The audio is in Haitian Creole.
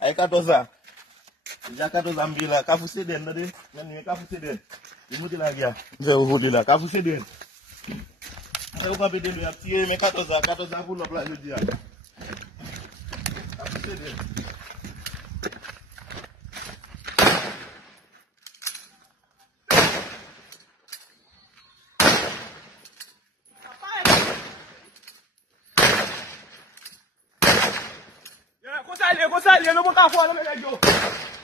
Ay 14 ya 14 mbila kafu seden na de nan kafu seden imuti la gya je hodi la kafu seden ay ko be de ya tie me 14 pour la le dia kafu seden Kosali, no boka fora, meu Deus.